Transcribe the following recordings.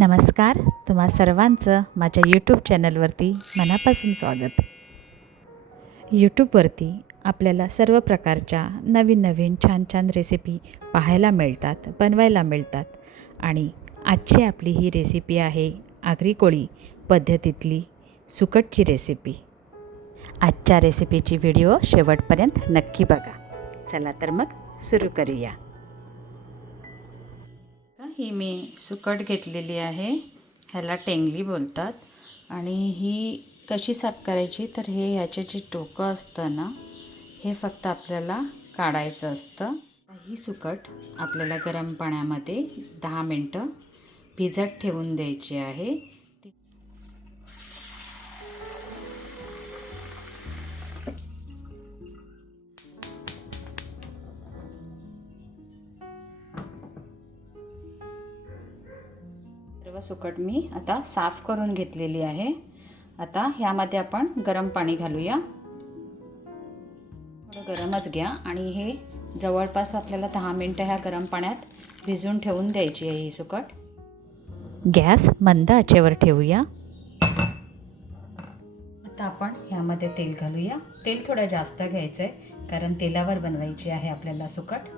नमस्कार तुम्हा सर्वांचं माझ्या यूट्यूब चॅनलवरती मनापासून स्वागत. यूट्यूबवरती आपल्याला सर्व प्रकारच्या नवीन नवीन छान छान रेसिपी पाहायला मिळतात बनवायला मिळतात आणि आजची आपली ही रेसिपी आहे आगरी कोळी पद्धतीतली सुकटची रेसिपी आजच्या रेसिपीची व्हिडिओ शेवटपर्यंत नक्की बघा. चला तर मग सुरू करूया. ही मी सुकट घेतलेली आहे. ह्याला टेंगली बोलतात. आणि ही कशी साफ करायची? तर हे ह्याचे जे टोकं असतं ना हे फक्त आपल्याला काढायचं असतं. ही सुकट आपल्याला गरम पाण्यामध्ये दहा मिनटं भिजत ठेवून द्यायची आहे. सर्व सुकट मी आता साफ करून घेतलेली आहे. आता ह्यामध्ये आपण गरम पाणी घालूया. थोडं गरमच घ्या आणि हे जवळपास आपल्याला दहा मिनटं ह्या गरम पाण्यात भिजून ठेवून द्यायची आहे ही सुकट. गॅस मंद आचेवर ठेवूया. आता आपण ह्यामध्ये तेल घालूया. तेल थोडं जास्त घ्यायचं आहे कारण तेलावर बनवायची आहे आपल्याला सुकट.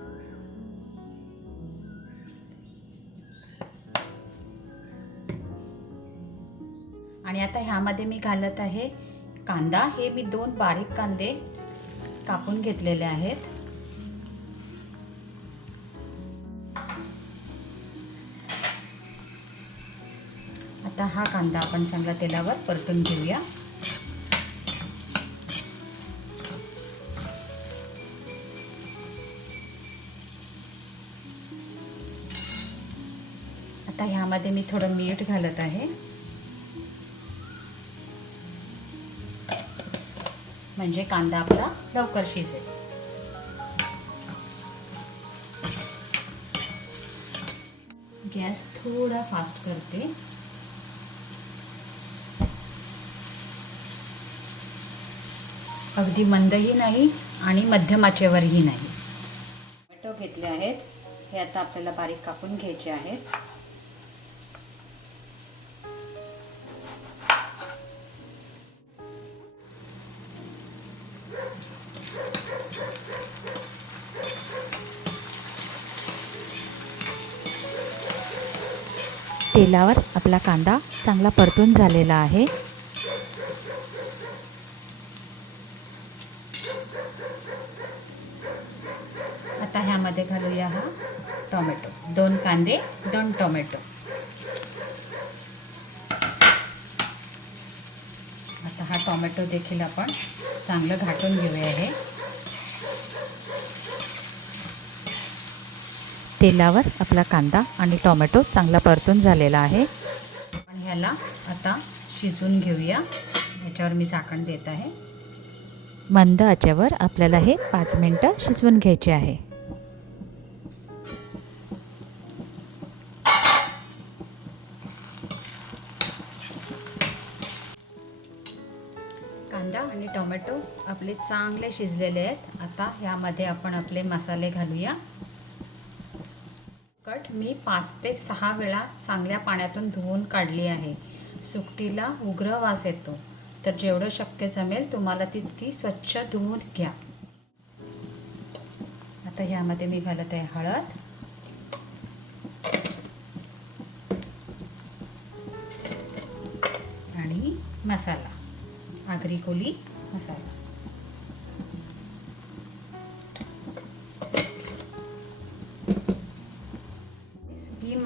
आणि आता ह्यामध्ये मी घालत आहे कांदा. हे मी दोन बारीक कांदे कापून घेतलेले आहेत. आता हा कांदा आपण चांगला तेलावर परतून घेऊया. आता ह्यामध्ये मी थोडं मीठ घालत आहे. म्हणजे कांदा आपला लवकर शिजेल. गॅस थोडा फास्ट करते. अगदी मंदही नाही आणि मध्यमाचेवरही नाही. टोमॅटो घेतले आहेत. हे आता आपल्याला बारीक कापून घ्यायचे आहेत. तेलावर आपला कांदा चांगला परतून झालेला आहे. आता ह्यामध्ये घालूया हा टोमॅटो. दोन कांदे दोन टोमॅटो. आता हा टोमॅटो देखील आपण चांगलं घाटून घेऊया हे. तेलावर आपला कांदा आणि टोमॅटो चांगला परतून झालेला आहे. आपण ह्याला आता शिजवून घेऊया. याच्यावर मी झाकण देत आहे. मंद आच्यावर आपल्याला हे पाच मिनटं शिजवून घ्यायचे आहे. कांदा आणि टोमॅटो आपले चांगले शिजलेले आहेत. आता ह्यामध्ये आपण आपले मसाले घालूया. मी पाच ते सहा वेळा चांगल्या पाण्यातून धुवून काढली आहे. सुकटीला उग्र वास येतो. तर जेवढं शक्य जमेल तुम्हाला ती ती स्वच्छ धुवून घ्या. आता ह्यामध्ये मी घालत आहे हळद. आणि मसाला. आगरी कोली मसाला.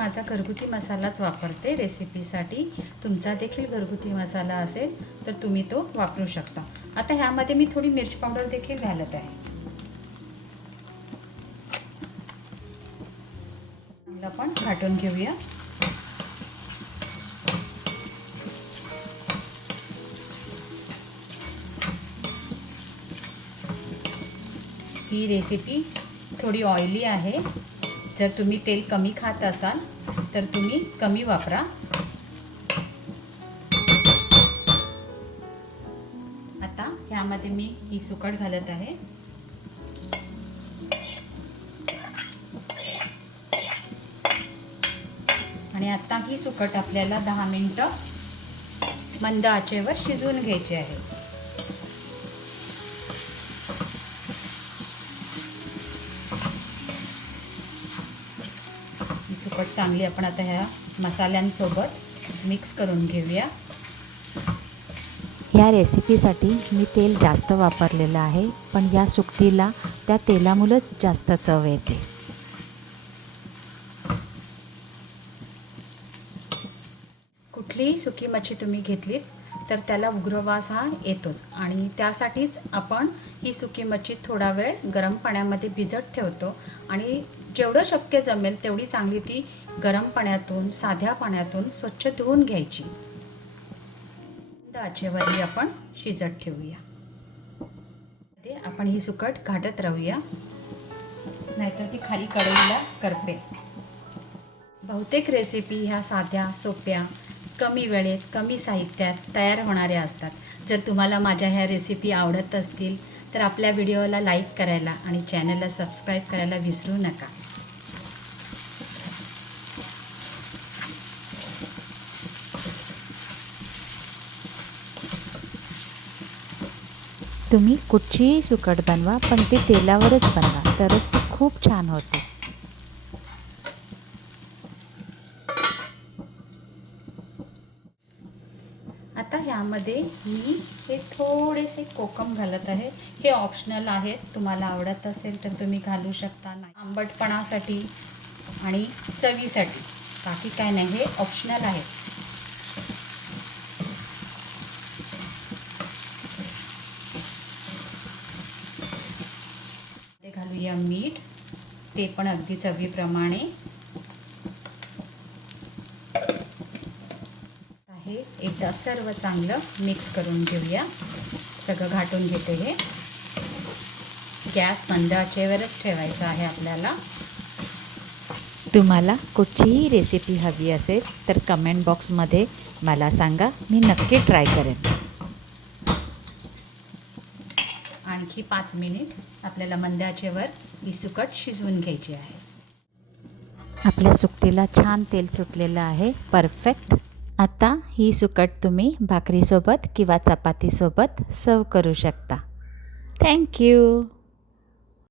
माझा घरगुती मसालाच वापरते. रेसिपीसाठी तुमचा देखील घरगुती मसाला असेल तर तुम्ही तो वापरू शकता. आता ह्यामध्ये मी थोडी मिरची पावडर देखील घालत आहे. आपण घाटून घेऊया. ही रेसिपी थोडी ऑइली आहे. जर तुम्ही तेल कमी खात असाल तर तुम्ही कमी वापरा. आता ह्यामध्ये मी ही सुकट घालत आहे. आणि आता ही सुकट आपल्याला दहा मिनटं मंद आचेवर शिजवून घ्यायची आहे. सुकट चांगली आपण आता ह्या मसाल्यांसोबत मिक्स करून घेऊया. या रेसिपीसाठी मी तेल जास्त वापरलेलं आहे पण या सुकटीला त्या तेलामुळंच जास्त चव येते. कुठलीही सुकी मच्छी तुम्ही घेतलीत तर त्याला उग्रवास हा येतोच. आणि त्यासाठीच आपण ही सुकी मच्छी थोडा वेळ गरम पाण्यामध्ये भिजत ठेवतो आणि जेवढं शक्य जमेल तेवढी चांगली ती गरम पाण्यातून साध्या पाण्यातून स्वच्छ धुवून घ्यायची. मंद आचेवरही आपण शिजत ठेवूया. आपण ही सुकट घाटत राहूया. नाहीतर ती खाली कढईला करपे बहुतेक रेसिपी ह्या साध्या सोप्या कमी वेळेत कमी साहित्यात तयार होणाऱ्या असतात. जर तुम्हाला माझ्या ह्या रेसिपी आवडत असतील तर आपल्या व्हिडिओला लाईक करायला आणि चॅनलला सबस्क्राईब करायला विसरू नका. तुम्ही कुठचीही सुकट बनवा पण ते तेलावरच बनवा. तरच ती खूप छान होते. आता यामध्ये मी हे थोडेसे कोकम घालत आहे. हे ऑप्शनल आहेत. तुम्हाला आवडत असेल तर तुम्ही घालू शकता. नाही आंबटपणासाठी आणि चवीसाठी. बाकी काय नाही हे ऑप्शनल आहे. ते मीठ ते पण अगदी चवीप्रमाणे. आहे एकदा सर्व चांगलं मिक्स करून घेऊया. सगळं घाटून घेते हे. गॅस मंद आचेवरच ठेवायचा आहे आपल्याला. तुम्हाला कुठचीही रेसिपी हवी असेल तर कमेंट बॉक्समध्ये मला सांगा मी नक्की ट्राय करेन. आणखी पाच मिनिट आपल्याला मंद ही सुकट शिजवून घ्यायची आहे. आपल्या सुकटीला छान तेल सुटलेलं आहे. परफेक्ट आता ही सुकट तुम्ही भाकरीसोबत किंवा चपातीसोबत सर्व करू शकता. थँक्यू